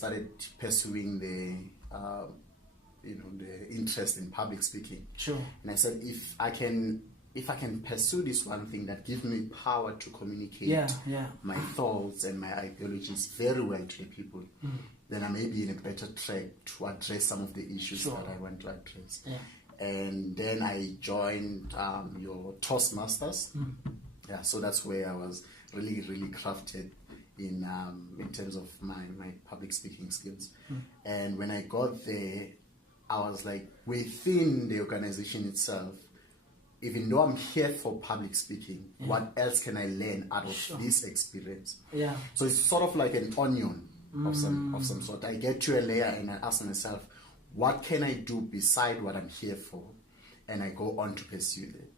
started pursuing the interest in public speaking. Sure. And I said, if I can pursue this one thing that gives me power to communicate my thoughts and my ideologies very well to the people, then I may be in a better track to address some of the issues that I want to address. Yeah. And then I joined your Toastmasters. Yeah, so that's where I was really, really crafted in terms of my public speaking skills. And when I got there, I was like, within the organization itself, even though I'm here for public speaking, what else can I learn out of this experience? Yeah. So it's sort of like an onion of some sort. I get to a layer and I ask myself, what can I do beside what I'm here for? And I go on to pursue it.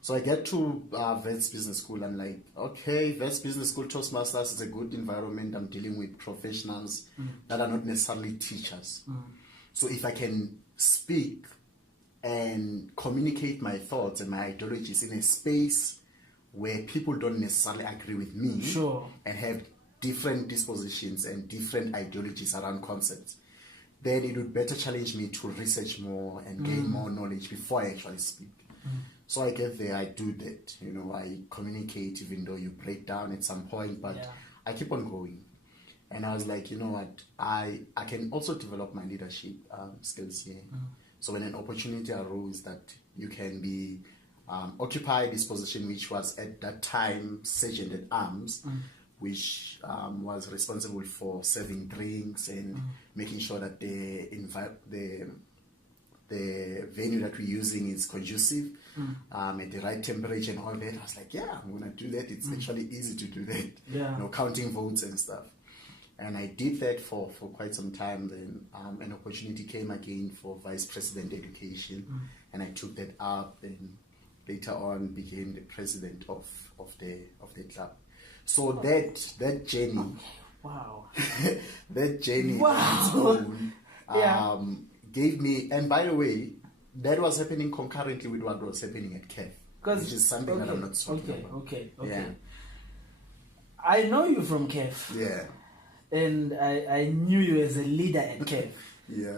So I get to Wits Business School. I'm like, okay, Wits Business School, Toastmasters is a good environment. I'm dealing with professionals that are not necessarily teachers. So if I can speak and communicate my thoughts and my ideologies in a space where people don't necessarily agree with me and have different dispositions and different ideologies around concepts, then it would better challenge me to research more and gain more knowledge before I actually speak. So I get there, I do that, I communicate even though you break down at some point, but I keep on going. And I was like, you know what, I can also develop my leadership skills here. So when an opportunity arose that you can be occupy this position, which was at that time Sergeant at Arms, which was responsible for serving drinks and making sure that the venue that we're using is conducive at the right temperature and all that. I was like, yeah, I'm going to do that. It's actually easy to do that, counting votes and stuff. And I did that for quite some time. Then an opportunity came again for Vice President Education, and I took that up and later on became the president of the club. So that journey, that journey on its own, gave me, and by the way, that was happening concurrently with what was happening at CAF, which is something that I'm not talking about. Okay. Yeah. I know you from CAF. Yeah. And I knew you as a leader at CAF.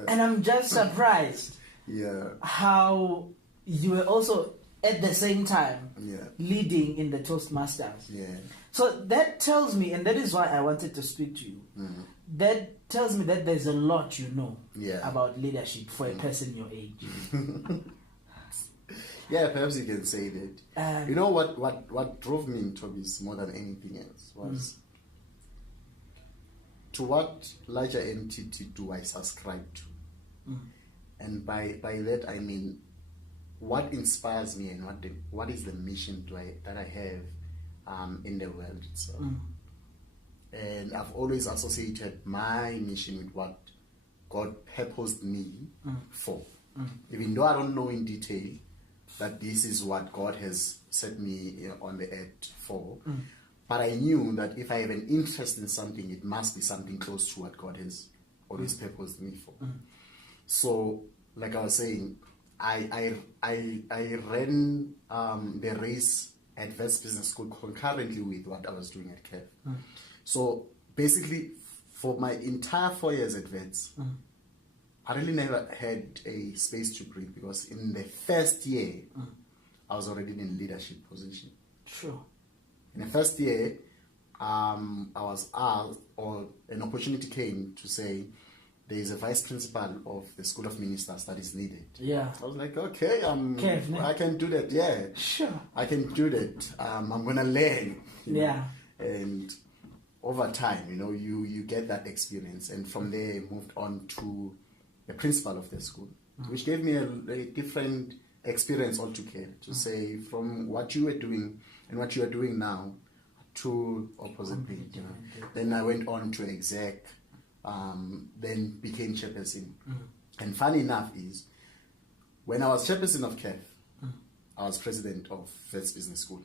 And I'm just surprised how you were also at the same time leading in the Toastmasters. So that tells me, and that is why I wanted to speak to you, that tells me that there's a lot you know about leadership for a person your age. Yeah, perhaps you can say that. You know what drove me into this more than anything else was to what larger entity do I subscribe to? And by that I mean, what inspires me and what is the mission that I have in the world itself? And I've always associated my mission with what God purposed me for. Even though I don't know in detail that this is what God has set me on the earth for, but I knew that if I have an interest in something, it must be something close to what God has always purposed me for. So, like I was saying, I ran the race at Wits Business School concurrently with what I was doing at CAF. So basically, for my entire 4 years at Wits, I really never had a space to breathe, because in the first year, I was already in a leadership position. In the first year, I was asked, or an opportunity came to say, there is a vice principal of the School of Ministers that is needed. I was like, okay, I can do that. I can do that. I'm going to learn. And over time, you get that experience. And from there, I moved on to the principal of the school, which gave me a different experience altogether, to say from what you were doing and what you are doing now, two opposite things. Then I went on to exec, then became chairperson. And funny enough is, when I was chairperson of CAF, I was president of Wits Business School.